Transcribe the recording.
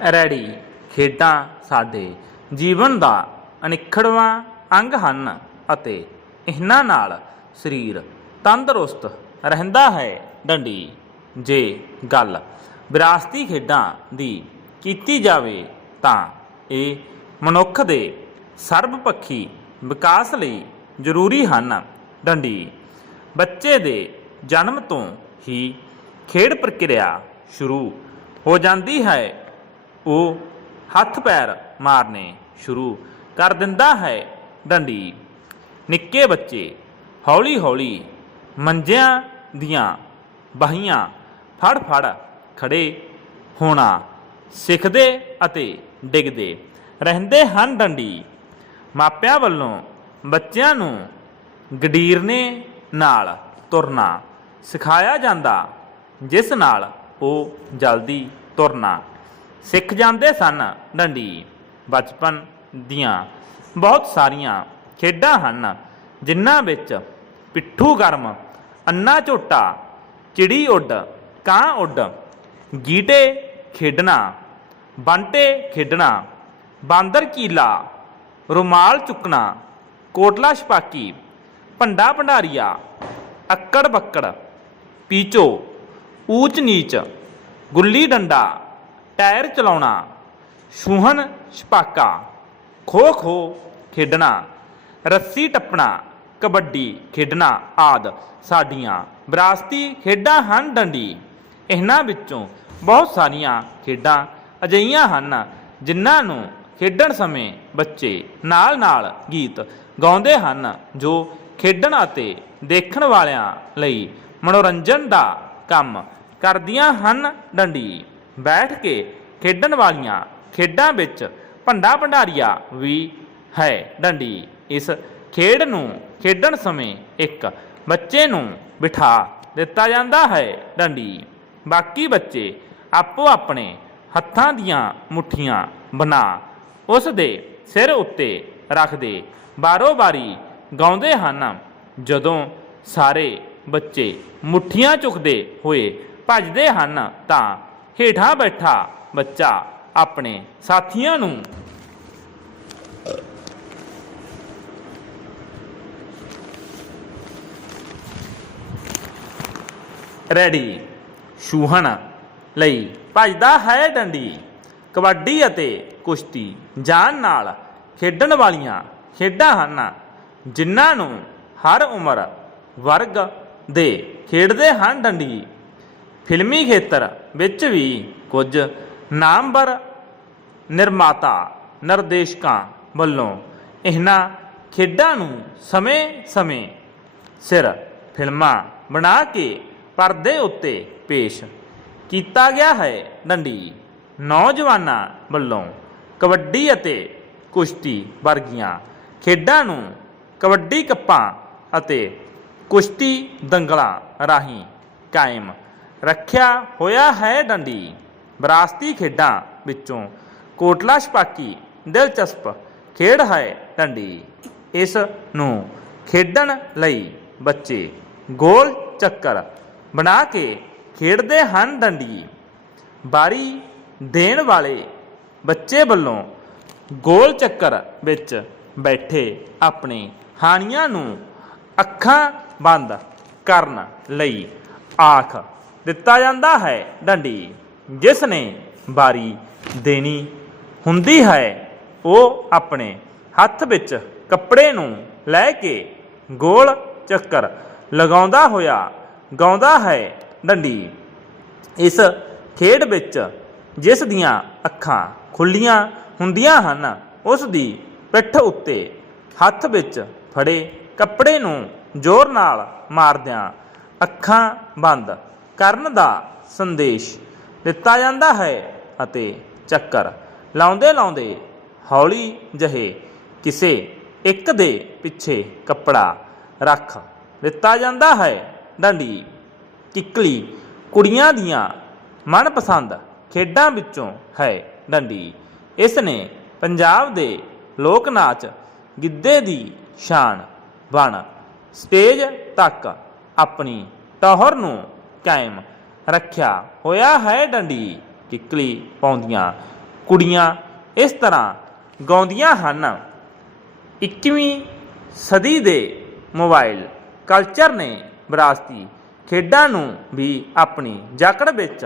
ਰੈੜੀ, ਖੇਡਾਂ ਸਾਡੇ ਜੀਵਨ ਦਾ ਅਨਿੱਖੜਵਾਂ ਅੰਗ ਹਨ ਅਤੇ ਇਹਨਾਂ ਨਾਲ ਸਰੀਰ ਤੰਦਰੁਸਤ ਰਹਿੰਦਾ ਹੈ। ਡੰਡੀ, ਜੇ ਗੱਲ ਵਿਰਾਸਤੀ ਖੇਡਾਂ ਦੀ ਕੀਤੀ ਜਾਵੇ ਤਾਂ ਇਹ ਮਨੁੱਖ ਦੇ ਸਰਬਪੱਖੀ ਵਿਕਾਸ ਲਈ ਜ਼ਰੂਰੀ ਹਨ। ਡੰਡੀ, ਬੱਚੇ ਦੇ ਜਨਮ ਤੋਂ ਹੀ ਖੇਡ ਪ੍ਰਕਿਰਿਆ ਸ਼ੁਰੂ ਹੋ ਜਾਂਦੀ ਹੈ। ਉਹ ਹੱਥ ਪੈਰ ਮਾਰਨੇ ਸ਼ੁਰੂ ਕਰ ਦਿੰਦਾ ਹੈ ਡੰਡੀ। ਨਿੱਕੇ ਬੱਚੇ ਹੌਲੀ ਹੌਲੀ ਮੰਜਿਆਂ ਦੀਆਂ ਬਾਹੀਆਂ ਫੜ ਫੜ ਖੜੇ ਹੋਣਾ ਸਿੱਖਦੇ ਅਤੇ ਡਿੱਗਦੇ ਰਹਿੰਦੇ ਹਨ ਡੰਡੀ। ਮਾਪਿਆਂ ਵੱਲੋਂ ਬੱਚਿਆਂ ਨੂੰ ਗਡੀਰਨੇ ਨਾਲ ਤੁਰਨਾ ਸਿਖਾਇਆ ਜਾਂਦਾ, ਜਿਸ ਨਾਲ ਉਹ ਜਲਦੀ ਤੁਰਨਾ ਸਿੱਖ ਜਾਂਦੇ ਸਨ ਡੰਡੀ। ਬਚਪਨ ਦੀਆਂ ਬਹੁਤ ਸਾਰੀਆਂ ਖੇਡਾਂ ਹਨ, ਜਿਨ੍ਹਾਂ ਵਿੱਚ ਪਿੱਠੂ ਗਰਮ, ਅੰਨਾ ਝੋਟਾ, ਚਿੜੀ ਉੱਡ, ਕਾਂ ਉੱਡ, ਗੀਟੇ ਖੇਡਣਾ, ਬੰਟੇ ਖੇਡਣਾ, ਬਾਂਦਰ ਕੀਲਾ, ਰੁਮਾਲ ਚੁੱਕਣਾ, ਕੋਟਲਾ ਛਪਾਕੀ, ਭੰਡਾ ਭੰਡਾਰੀਆ, ਅੱਕੜ ਬੱਕੜ, ਪੀਚੋ, ਊਚ ਨੀਚ, ਗੁੱਲੀ ਡੰਡਾ ਟਾਇਰ ਚਲਾਉਣਾ, ਛੂਹਣ, ਛਪਾਕਾ, ਖੋ ਖੋ ਖੇਡਣਾ, ਰੱਸੀ ਟੱਪਣਾ, ਕਬੱਡੀ ਖੇਡਣਾ ਆਦ ਸਾਡੀਆਂ ਵਿਰਾਸਤੀ ਖੇਡਾਂ ਹਨ ਡੰਡੀ। ਇਹਨਾਂ ਵਿੱਚੋਂ ਬਹੁਤ ਸਾਰੀਆਂ ਖੇਡਾਂ ਅਜਿਹੀਆਂ ਹਨ ਜਿਨ੍ਹਾਂ ਨੂੰ ਖੇਡਣ ਸਮੇਂ ਬੱਚੇ ਨਾਲ-ਨਾਲ ਗੀਤ ਗਾਉਂਦੇ ਹਨ ਜੋ ਖੇਡਣ ਅਤੇ ਦੇਖਣ ਵਾਲਿਆਂ ਲਈ ਮਨੋਰੰਜਨ ਦਾ ਕੰਮ ਕਰਦੀਆਂ ਹਨ ਡੰਡੀ। ਬੈਠ ਕੇ ਖੇਡਣ ਵਾਲੀਆਂ ਖੇਡਾਂ ਵਿੱਚ ਭੰਡਾ ਭੰਡਾਰੀਆ ਵੀ ਹੈ। ਡੰਡੀ, ਇਸ ਖੇਡ ਨੂੰ ਖੇਡਣ ਸਮੇਂ ਇੱਕ ਬੱਚੇ ਨੂੰ ਬਿਠਾ ਦਿੱਤਾ ਜਾਂਦਾ ਹੈ। ਡੰਡੀ, ਬਾਕੀ ਬੱਚੇ ਆਪੋ ਆਪਣੇ ਹੱਥਾਂ ਦੀਆਂ ਮੁੱਠੀਆਂ ਬਣਾ ਉਸ ਦੇ ਸਿਰ ਉੱਤੇ ਰੱਖਦੇ ਬਾਰੋ ਬਾਰੀ ਗਾਉਂਦੇ ਹਨ। ਜਦੋਂ ਸਾਰੇ ਬੱਚੇ ਮੁੱਠੀਆਂ ਚੁੱਕਦੇ ਹੋਏ ਭੱਜਦੇ ਹਨ ਤਾਂ ਹੇਠਾਂ ਬੈਠਾ ਬੱਚਾ ਆਪਣੇ ਸਾਥੀਆਂ ਨੂੰ। ਰੈਡੀ। ਛੂਹਣ ਲਈ ਭੱਜਦਾ ਹੈ ਡੰਡੀ। ਕਬੱਡੀ ਅਤੇ ਕੁਸ਼ਤੀ ਜਾਨ ਨਾਲ ਖੇਡਣ ਵਾਲੀਆਂ ਖੇਡਾਂ ਹਨ, ਜਿਨ੍ਹਾਂ ਨੂੰ ਹਰ ਉਮਰ ਵਰਗ ਦੇ ਖੇਡਦੇ ਹਨ ਡੰਡੀ। ਫਿਲਮੀ ਖੇਤਰ ਵਿੱਚ ਵੀ ਕੁਝ ਨਾਮਵਰ ਨਿਰਮਾਤਾ ਨਿਰਦੇਸ਼ਕਾਂ ਵੱਲੋਂ ਇਹਨਾਂ ਖੇਡਾਂ ਨੂੰ ਸਮੇਂ-ਸਮੇਂ ਸਿਰ ਫਿਲਮਾਂ ਬਣਾ ਕੇ ਪਰਦੇ ਉੱਤੇ ਪੇਸ਼ ਕੀਤਾ ਗਿਆ ਹੈ। ਡੰਡੀ ਨੌਜਵਾਨਾਂ ਵੱਲੋਂ ਕਬੱਡੀ ਅਤੇ ਕੁਸ਼ਤੀ ਵਰਗੀਆਂ ਖੇਡਾਂ ਨੂੰ ਕਬੱਡੀ ਕੱਪਾਂ ਅਤੇ ਕੁਸ਼ਤੀ ਦੰਗਲਾਂ ਰਾਹੀਂ ਕਾਇਮ ਰੱਖਿਆ ਹੋਇਆ ਹੈ ਡੰਡੀ। ਵਿਰਾਸਤੀ ਖੇਡਾਂ ਵਿੱਚੋਂ ਕੋਟਲਾ ਛਪਾਕੀ, ਦਿਲਚਸਪ ਖੇਡ ਹੈ ਡੰਡੀ। ਇਸ ਨੂੰ ਖੇਡਣ ਲਈ ਬੱਚੇ ਗੋਲ ਚੱਕਰ ਬਣਾ ਕੇ ਖੇਡਦੇ ਹਨ ਡੰਡੀ। ਬਾਰੀ ਦੇਣ ਵਾਲੇ ਬੱਚੇ ਵੱਲੋਂ ਗੋਲ ਚੱਕਰ ਵਿੱਚ ਬੈਠੇ ਆਪਣੇ ਹਾਨੀਆਂ ਨੂੰ ਅੱਖਾਂ ਬੰਦ ਕਰਨ ਲਈ ਆਖ ਦਿੱਤਾ ਜਾਂਦਾ ਹੈ ਡੰਡੀ ਜਿਸ ਨੇ ਬਾਰੀ ਦੇਣੀ ਹੁੰਦੀ ਹੈ, ਉਹ ਆਪਣੇ ਹੱਥ ਵਿੱਚ ਕੱਪੜੇ ਨੂੰ ਲੈ ਕੇ ਗੋਲ ਚੱਕਰ ਲਗਾਉਂਦਾ ਹੋਇਆ ਗਾਉਂਦਾ ਹੈ ਡੰਡੀ। ਇਸ ਖੇਡ ਵਿੱਚ ਜਿਸ ਦੀਆਂ ਅੱਖਾਂ ਖੁੱਲੀਆਂ ਹੁੰਦੀਆਂ ਹਨ, ਉਸ ਦੀ ਪਿੱਠ ਉੱਤੇ ਹੱਥ ਵਿੱਚ ਫੜੇ ਕੱਪੜੇ ਨੂੰ ਜ਼ੋਰ ਨਾਲ ਮਾਰਦਿਆਂ ਅੱਖਾਂ ਬੰਦ ਕਰਨ ਦਾ ਸੰਦੇਸ਼ ਦਿੱਤਾ ਜਾਂਦਾ ਹੈ ਅਤੇ ਚੱਕਰ ਲਾਉਂਦੇ ਲਾਉਂਦੇ ਹੌਲੀ ਜਹੇ ਕਿਸੇ ਇੱਕ ਦੇ ਪਿੱਛੇ ਕੱਪੜਾ ਰੱਖ ਦਿੱਤਾ ਜਾਂਦਾ ਹੈ। ਡੰਡੀ, ਕਿੱਕਲੀ ਕੁੜੀਆਂ ਦੀਆਂ ਮਨਪਸੰਦ ਖੇਡਾਂ ਵਿੱਚੋਂ ਹੈ ਡੰਡੀ। ਇਸ ਨੇ ਪੰਜਾਬ ਦੇ ਲੋਕ ਨਾਚ ਗਿੱਧੇ ਦੀ ਸ਼ਾਨ ਬਣ ਸਟੇਜ ਤੱਕ ਆਪਣੀ ਟੌਹਰ ਨੂੰ ਕਾਇਮ ਰੱਖਿਆ ਹੋਇਆ ਹੈ ਡੰਡੀ, ਕਿੱਕਲੀ ਪਾਉਂਦੀਆਂ ਕੁੜੀਆਂ ਇਸ ਤਰ੍ਹਾਂ ਗਾਉਂਦੀਆਂ ਹਨ। 21ਵੀਂ ਸਦੀ ਦੇ ਮੋਬਾਈਲ ਕਲਚਰ ਨੇ ਵਿਰਾਸਤੀ ਖੇਡਾਂ ਨੂੰ ਵੀ ਆਪਣੀ ਜਾਕੜ ਵਿੱਚ